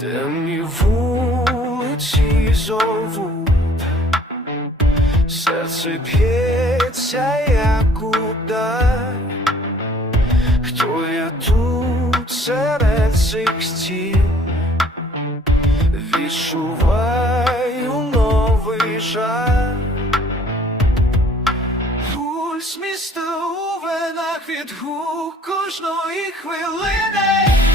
Темні вулиці зовуть, серце б'ється, як удар. Хто я тут серед цих стін? Відчуваю новий жар. Пульс міста у венах кожної хвилини.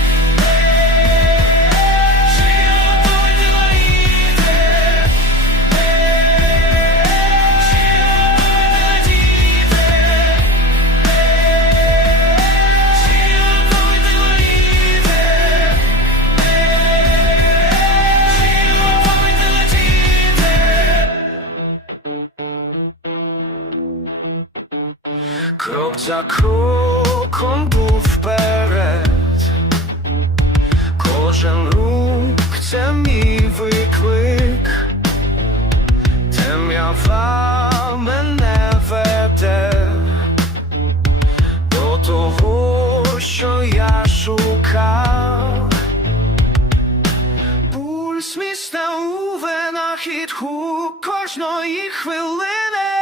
Крок за кроком був вперед, кожен рух це мій виклик, темрява мене веде до того, що я шукав. Пульс міста у венах відгук кожної хвилини.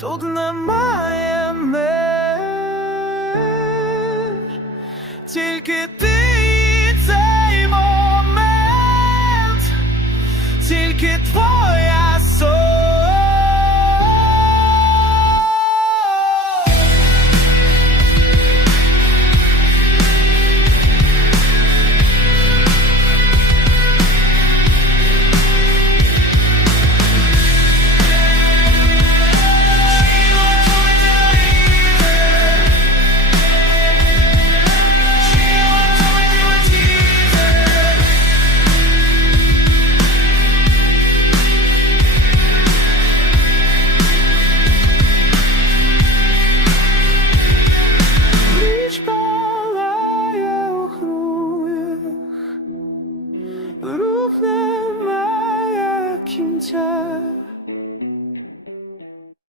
Тут немає меж. Тільки ти і цей момент, тільки твоя 내 마약 힘차